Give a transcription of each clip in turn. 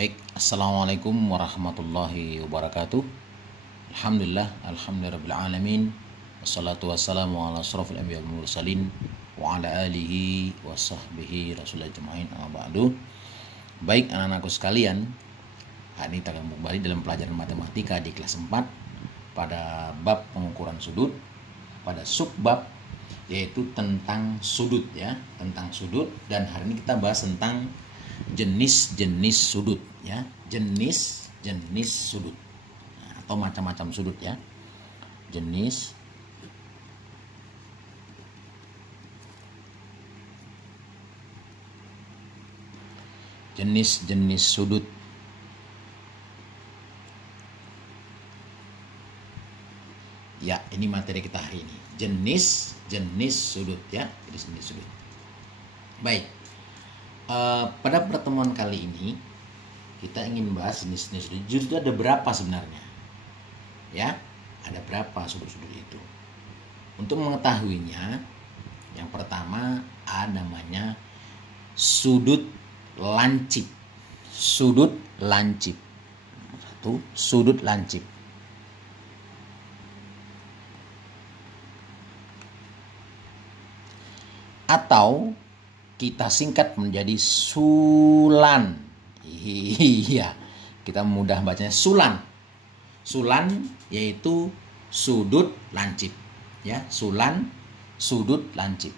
Baik, Assalamualaikum warahmatullahi wabarakatuh. Alhamdulillahirabbil wassalatu wassalamu ala asrofil anbiya wal mursalin wa ala alihi wa sahbihi rasulullah jemain amma ba'du. Baik anak-anakku sekalian, hari ini kita akan kembali dalam pelajaran matematika di kelas 4 pada bab pengukuran sudut, pada subbab yaitu tentang sudut ya, tentang sudut. Dan hari ini kita bahas tentang jenis-jenis sudut ya, jenis-jenis sudut atau macam-macam sudut ya, jenis jenis-jenis sudut. Ya, ini materi kita hari ini, jenis-jenis sudut ya, jenis-jenis sudut. Baik, pada pertemuan kali ini kita ingin bahas jenis-jenis sudut. Sudut itu ada berapa sebenarnya? Ya, ada berapa sudut-sudut itu? Untuk mengetahuinya, yang pertama ada namanya sudut lancip. Sudut lancip. Satu, sudut lancip. Atau kita singkat menjadi sulan. Iya, kita mudah bacanya sulan. Sulan yaitu sudut lancip. Ya, sulan, sudut lancip.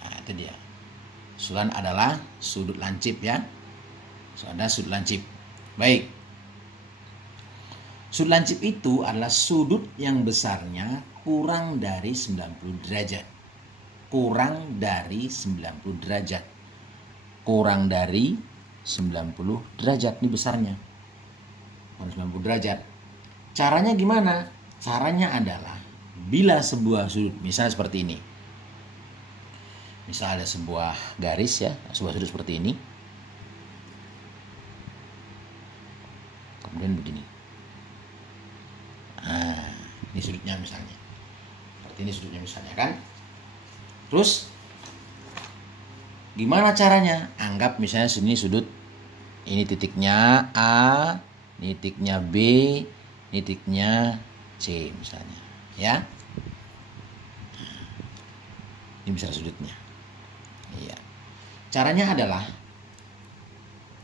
Nah, itu dia. Sulan adalah sudut lancip ya. Ada sudut lancip. Baik. Sudut lancip itu adalah sudut yang besarnya kurang dari 90 derajat. Kurang dari 90 derajat. Kurang dari 90 derajat ini besarnya. 90 derajat. Caranya gimana? Caranya adalah bila sebuah sudut, misalnya seperti ini. Misal ada sebuah garis ya, sebuah sudut seperti ini. Kemudian begini. Nah, ini sudutnya misalnya. Seperti ini sudutnya misalnya kan? Terus gimana caranya? Anggap misalnya sini sudut, ini titiknya A, ini titiknya B, ini titiknya C misalnya, ya. Ini bisa sudutnya. Iya. Caranya adalah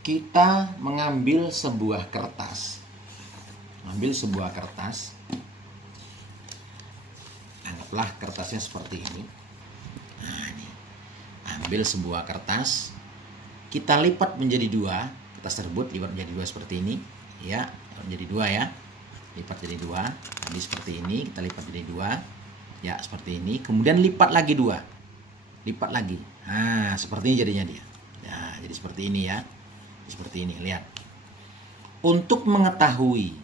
kita mengambil sebuah kertas. Ambil sebuah kertas. Anggaplah kertasnya seperti ini. Nah, ini. Ambil sebuah kertas, kita lipat menjadi dua, kertas tersebut lipat menjadi dua seperti ini, ya, menjadi dua ya, lipat jadi dua, tadi seperti ini, kita lipat jadi dua, ya seperti ini, kemudian lipat lagi dua, lipat lagi, nah seperti ini jadinya dia, ya jadi seperti ini ya, seperti ini, lihat. Untuk mengetahui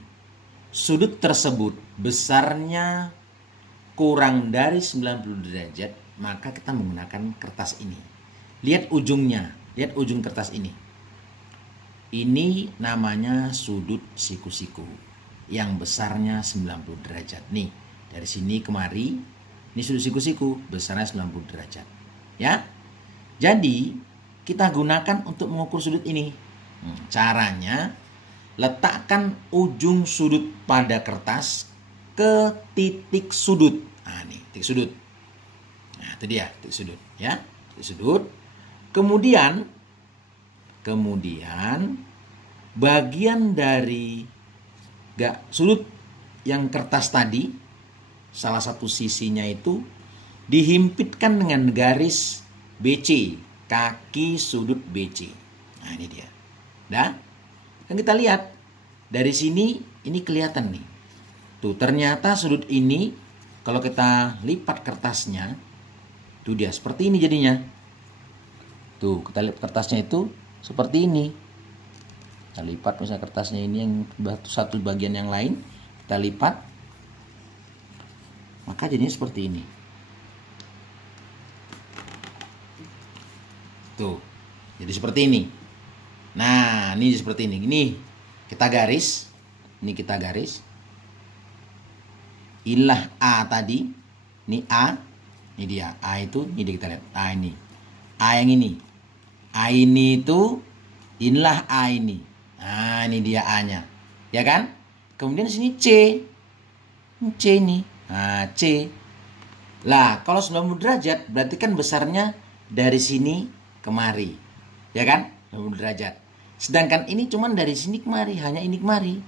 sudut tersebut besarnya kurang dari 90 derajat, maka kita menggunakan kertas ini. Lihat ujungnya, lihat ujung kertas ini. Ini namanya sudut siku-siku yang besarnya 90 derajat. Nih, dari sini kemari, ini sudut siku-siku besarnya 90 derajat. Ya. Jadi, kita gunakan untuk mengukur sudut ini. Caranya, letakkan ujung sudut pada kertas ke titik sudut. Nah, nih, titik sudut. Nah, itu dia titik sudut ya, titik sudut. Kemudian bagian dari sudut yang kertas tadi, salah satu sisinya itu dihimpitkan dengan garis BC, kaki sudut BC. Nah, ini dia. Nah, kan kita lihat dari sini ini kelihatan nih. Tuh, ternyata sudut ini kalau kita lipat kertasnya, tuh dia seperti ini jadinya. Tuh, kita lihat kertasnya itu seperti ini. Kita lipat misalnya kertasnya ini yang satu bagian yang lain, kita lipat. Maka jadinya seperti ini. Tuh, jadi seperti ini. Nah, ini seperti ini. Ini kita garis. Ini kita garis. Inilah A tadi. Ini A. Ini dia. A itu, ini kita lihat. A ini. A yang ini. A ini itu, inilah A ini. Nah, ini dia A-nya. Ya kan? Kemudian sini C. C ini. Nah, C. Lah, kalau 90 derajat berarti kan besarnya dari sini kemari. Ya kan? 90 derajat. Sedangkan ini cuman dari sini kemari, hanya ini kemari.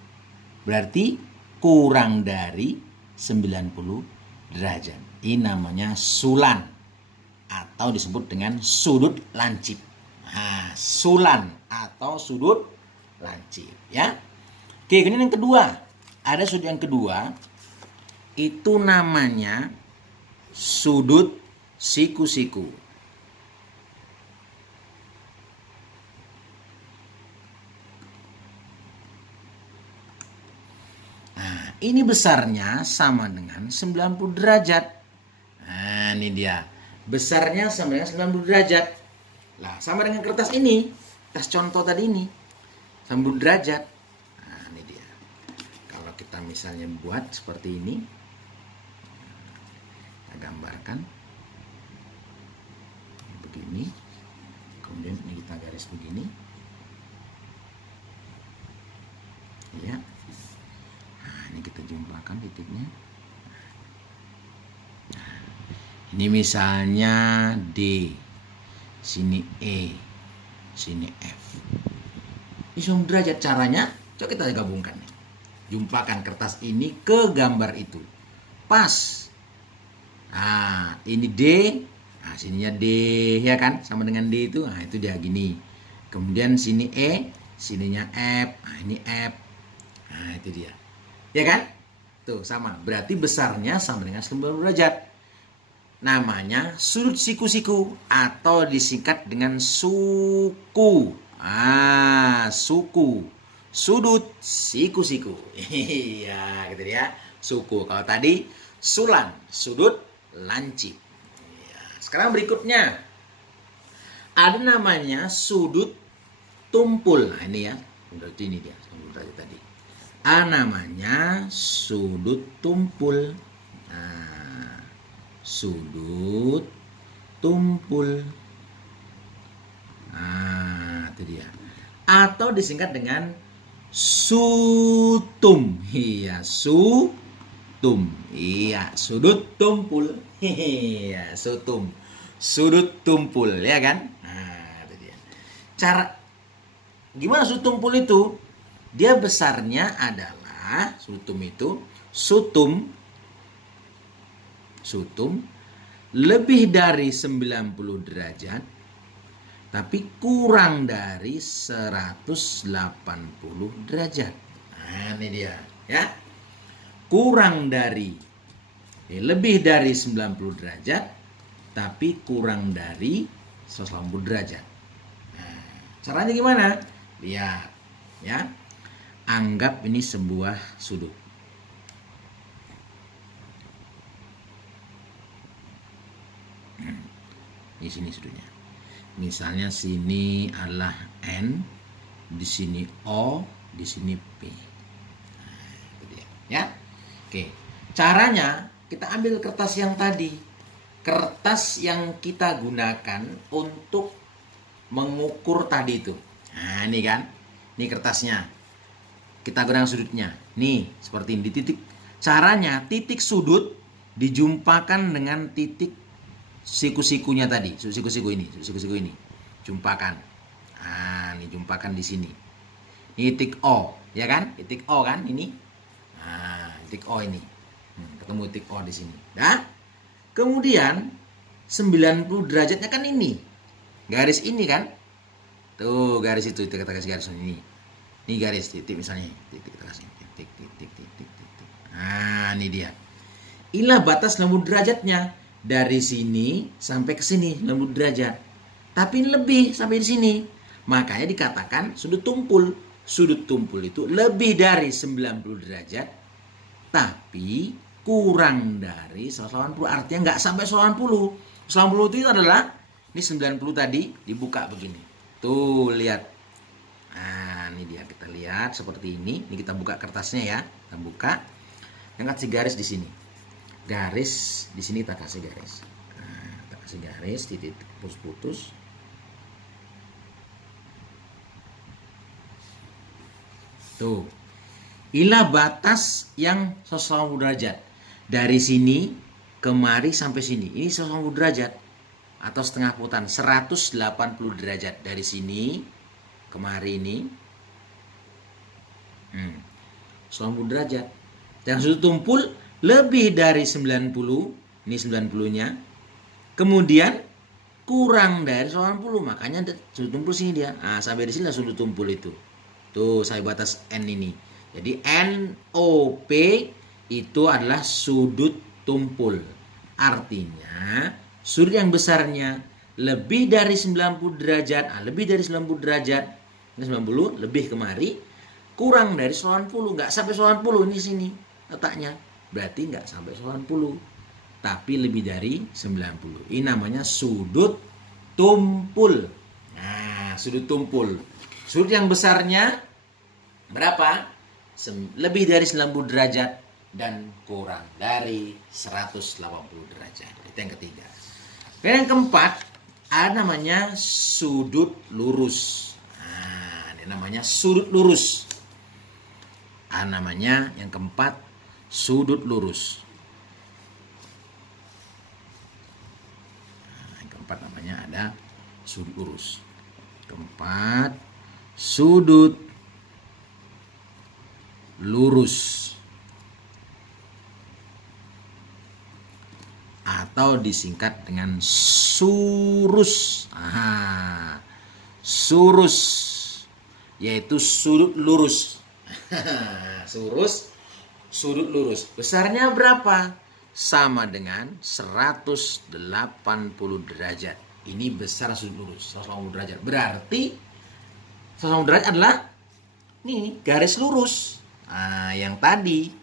Berarti kurang dari 90 derajat. Ini namanya sulan atau disebut dengan sudut lancip. Nah, sulan atau sudut lancip, ya. Oke, kemudian yang kedua. Ada sudut yang kedua. Itu namanya sudut siku-siku. Nah, ini besarnya sama dengan 90 derajat. Nah, ini dia. Besarnya sama dengan 90 derajat. Lah, sama dengan kertas ini. Kertas contoh tadi ini. 90 derajat. Nah, ini dia. Kalau kita misalnya buat seperti ini. Kita gambarkan. Begini. Kemudian ini kita garis begini. Ya. Nah, ini kita jumpakan titiknya. Ini misalnya D, sini E, sini F. Ini 90 derajat. Caranya, coba kita gabungkan. Jumpakan kertas ini ke gambar itu. Pas. Nah, ini D, nah sininya D, ya kan? Sama dengan D itu, nah itu dia gini. Kemudian sini E, sininya F, nah ini F. Nah, itu dia. Ya kan? Tuh, sama. Berarti besarnya sama dengan 90 derajat. Namanya sudut siku-siku atau disingkat dengan suku. Ah, suku. Sudut siku-siku. Iya, gitu ya. Suku. Kalau tadi sulan, sudut lancip. Ya. Sekarang berikutnya. Ada namanya sudut tumpul. Nah, ini ya. Berarti ini dia, tadi. Namanya sudut tumpul. Nah, sudut tumpul. Nah, itu dia. Atau disingkat dengan sutum. Iya, sutum. Iya, sudut tumpul. Iya, sutum. Sudut tumpul, ya kan? Nah, itu dia. Cara gimana sudut tumpul itu? Dia besarnya adalah sutum itu sutum lebih dari 90 derajat tapi kurang dari 180 derajat. Nah, ini dia, ya. Kurang dari lebih dari 90 derajat tapi kurang dari 180 derajat. Nah, caranya gimana? Lihat, ya. Anggap ini sebuah sudut. Di sini sudutnya. Misalnya sini adalah N, di sini O, di sini P. Nah, itu dia, ya. Oke. Caranya kita ambil kertas yang tadi. Kertas yang kita gunakan untuk mengukur tadi itu. Nah, ini kan. Ini kertasnya. Kita gunakan sudutnya. Nih, seperti ini di titik. Caranya titik sudut dijumpakan dengan titik siku-sikunya tadi. Siku-siku ini. Jumpakan. Nah, ini jumpakan di sini. Ini titik O, ya kan? Titik O kan ini. Nah, titik O ini. Ketemu titik O di sini. Nah, kemudian 90 derajatnya kan ini. Garis ini kan? Tuh, garis itu kita kasih garis ini. Ini garis titik misalnya, titik kita kasih titik. Nah, ini dia. Inilah batas 90 derajatnya. Dari sini sampai ke sini 90 derajat. Tapi ini lebih sampai di sini. Makanya dikatakan sudut tumpul. Sudut tumpul itu lebih dari 90 derajat tapi kurang dari 180. Artinya nggak sampai 180. 180 itu adalah ini 90 tadi dibuka begini. Tuh, lihat. Nah, ini dia, kita lihat seperti ini. Ini kita buka kertasnya ya. Kita buka. Yang kasih garis di sini. Garis di sini kita kasih garis. Nah, kita kasih garis titik putus-putus. Tuh. Inilah batas yang 180 derajat. Dari sini kemari sampai sini. Ini 180 derajat atau setengah putaran, 180 derajat dari sini kemari ini. 180 derajat. Dan sudut tumpul lebih dari 90, ini 90-nya. Kemudian kurang dari 90, makanya sudut tumpul sini dia. Nah, sampai di sini lah sudut tumpul itu. Tuh, saya batas N ini. Jadi NOP itu adalah sudut tumpul. Artinya sudut yang besarnya lebih dari 90 derajat, lebih dari 90 derajat, ini 90 lebih kemari, kurang dari 90, nggak sampai 90 ini sini letaknya. Berarti nggak sampai 90, tapi lebih dari 90. Ini namanya sudut tumpul. Nah, sudut tumpul. Sudut yang besarnya berapa? Lebih dari 90 derajat dan kurang dari 180 derajat. Itu yang ketiga. Dan yang keempat, ada namanya sudut lurus. Nah, ini namanya sudut lurus. Namanya yang keempat sudut lurus. Nah, yang keempat namanya ada sudut lurus. Keempat, sudut lurus atau disingkat dengan surus. Surus yaitu sudut lurus. Surus, sudut lurus. Besarnya berapa? Sama dengan 180 derajat. Ini besar sudut lurus, 180 derajat. Berarti 180 derajat adalah ini garis lurus. Yang tadi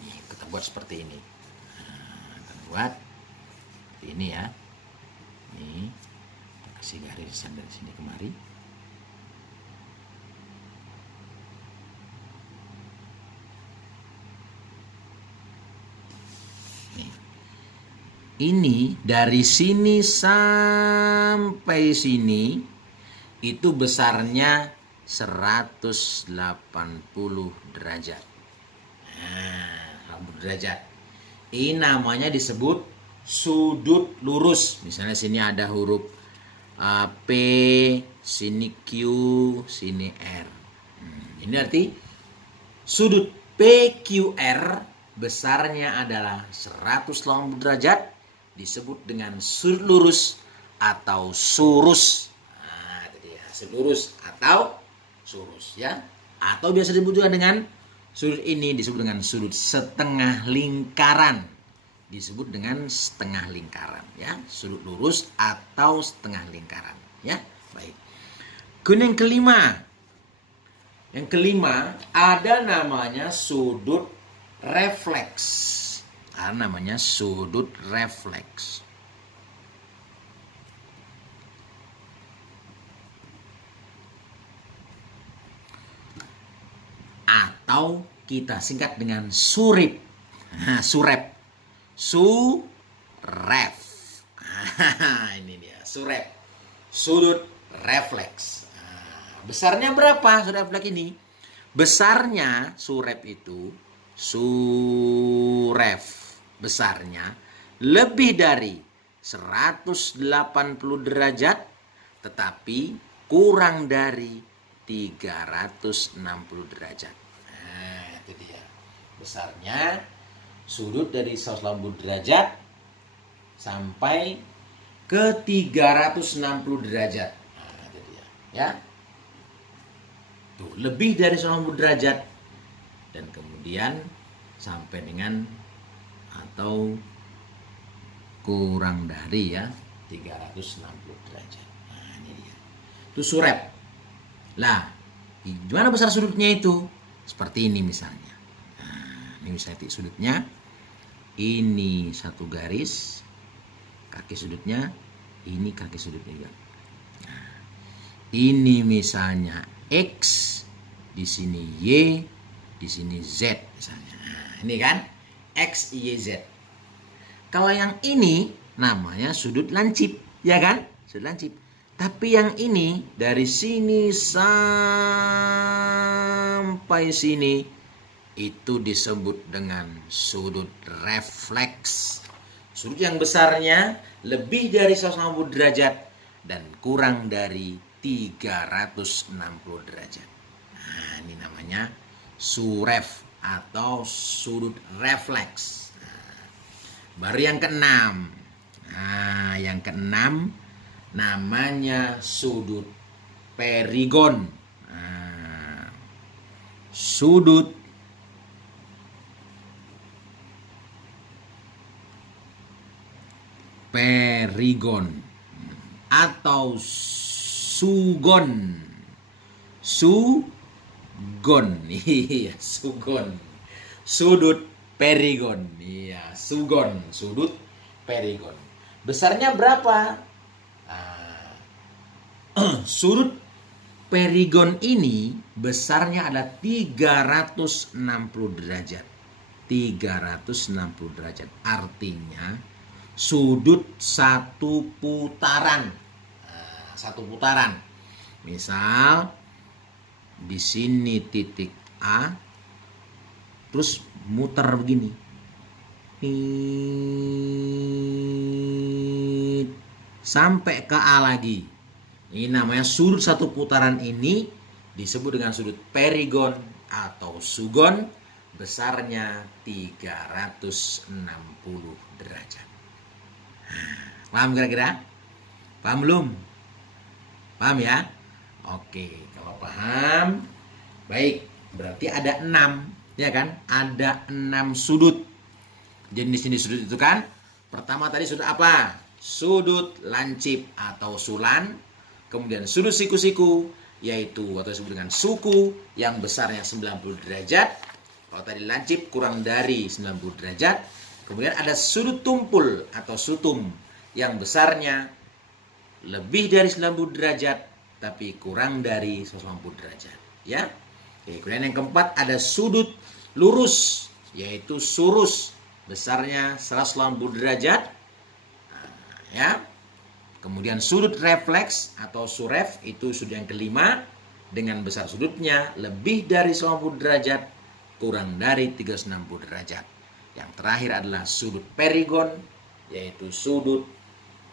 nih, kita buat seperti ini. Kita buat seperti ini ya. Nih, kita kasih garisan dari sini kemari. Nih. Ini dari sini sampai sini itu besarnya 180 derajat. Nah, 180 derajat. Ini namanya disebut sudut lurus. Misalnya sini ada huruf P, sini Q, sini R. Ini arti sudut PQR besarnya adalah 180 derajat, disebut dengan sudut lurus atau surus. Nah, itu dia, sudut lurus atau surus ya, atau biasa disebut juga dengan sudut ini disebut dengan sudut setengah lingkaran, disebut dengan setengah lingkaran ya, sudut lurus atau setengah lingkaran ya. Baik. Kemudian yang kelima ada namanya sudut refleks. Namanya sudut refleks. Atau kita singkat dengan surip. Surep. Suref. Ini dia, surep. Sudut refleks. Besarnya berapa sudut refleks ini? Besarnya surep itu, suref besarnya lebih dari 180 derajat, tetapi kurang dari 360 derajat. Nah, itu dia. Besarnya sudut dari 180 derajat sampai ke 360 derajat. Nah, itu dia. Ya. Tuh, lebih dari 180 derajat dan kemudian sampai dengan atau kurang dari ya 360 derajat. Nah, ini dia. Itu surep. Lah, gimana besar sudutnya itu? Seperti ini misalnya. Nah, ini misalnya titik sudutnya. Ini satu garis. Kaki sudutnya. Ini kaki sudutnya juga. Nah, ini misalnya X. Di sini Y. Di sini Z misalnya. Nah, ini kan X, Y, Z. Kalau yang ini namanya sudut lancip. Ya kan? Sudut lancip. Tapi yang ini dari sini sampai sini itu disebut dengan sudut refleks. Sudut yang besarnya lebih dari 180 derajat dan kurang dari 360 derajat. Nah, ini namanya suref atau sudut refleks. Nah, baru yang keenam. Nah, yang keenam namanya sudut perigon. Nah, sudut perigon atau sugon. Sugon. Iya, sugon. Sudut perigon. Iya, sugon, sudut perigon. Besarnya berapa? Sudut perigon ini besarnya ada 360 derajat. 360 derajat. Artinya sudut satu putaran. Satu putaran. Misal di sini titik A, terus muter begini. Sampai ke A lagi. Ini namanya sudut satu putaran ini disebut dengan sudut perigon atau sugon, besarnya 360 derajat. Paham kira-kira? Paham belum? Paham ya? Oke, kalau paham, baik. Berarti ada 6, ya kan? Ada 6 sudut. Jenis-jenis sudut itu kan? Pertama tadi sudut apa? Sudut lancip atau sulan. Kemudian sudut siku-siku, yaitu atau disebut dengan suku, yang besarnya 90 derajat. Kalau tadi lancip kurang dari 90 derajat. Kemudian ada sudut tumpul atau sutum, yang besarnya lebih dari 90 derajat, tapi kurang dari 180 derajat. Ya. Oke, kemudian yang keempat ada sudut lurus, yaitu surus, besarnya 180 derajat. Nah, ya. Kemudian sudut refleks atau suref, itu sudut yang kelima, dengan besar sudutnya lebih dari 90 derajat, kurang dari 360 derajat. Yang terakhir adalah sudut perigon, yaitu sudut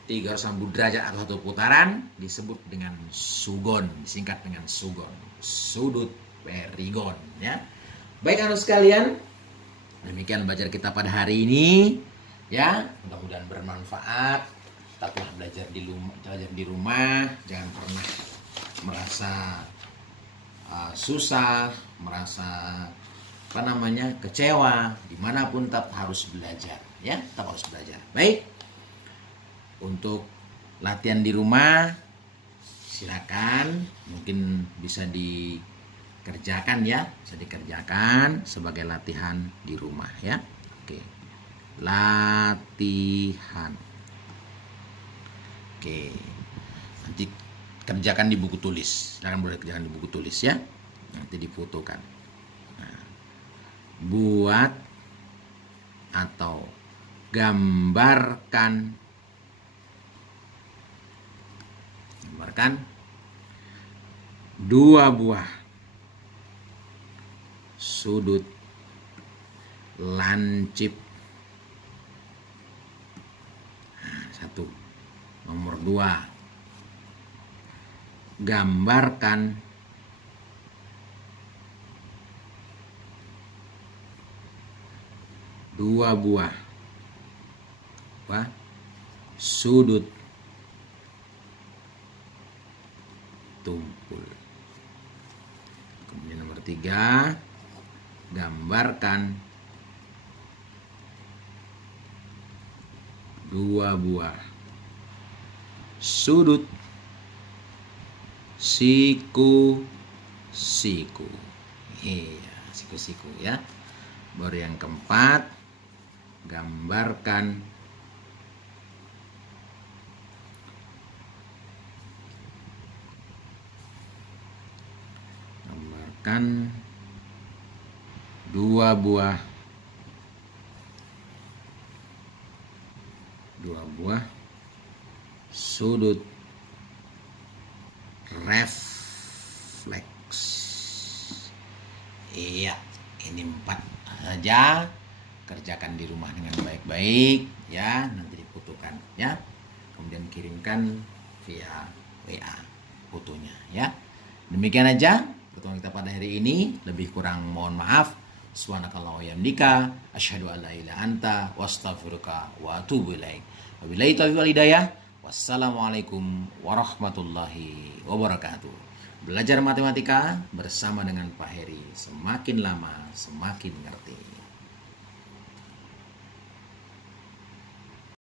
360 derajat atau satu putaran, disebut dengan sugon, disingkat dengan sugon. Sudut perigon, ya. Baik anak sekalian, demikian belajar kita pada hari ini, ya. Mudah-mudahan bermanfaat. Tetaplah belajar di rumah, jangan pernah merasa susah, merasa kecewa. Dimanapun tetap harus belajar, ya, tetap harus belajar. Baik, untuk latihan di rumah silakan, mungkin bisa dikerjakan, ya, bisa dikerjakan sebagai latihan di rumah, ya. Oke, latihan. Oke, nanti kerjakan di buku tulis. Silakan boleh kerjakan di buku tulis, ya. Nanti difotokan. Nah, buat atau gambarkan dua buah sudut lancip. Nah, satu. Nomor 2, gambarkan dua buah sudut tumpul. Kemudian nomor 3, gambarkan dua buah sudut siku-siku. Iya, siku-siku, ya. Baru yang keempat, gambarkan dua buah sudut refleks. Iya, ini 4 saja. Kerjakan di rumah dengan baik-baik ya, nanti difotokan ya. Kemudian kirimkan via WA fotonya ya. Demikian aja pertemuan kita pada hari ini. Lebih kurang mohon maaf. Subhanakallah wa bihamdika asyhadu an la ilaha anta wastaghfiruka wa atubu ilaik. Wabillahi taufiq wal hidayah. Wassalamualaikum warahmatullahi wabarakatuh. Belajar matematika bersama dengan Pak Heri. Semakin lama semakin ngerti.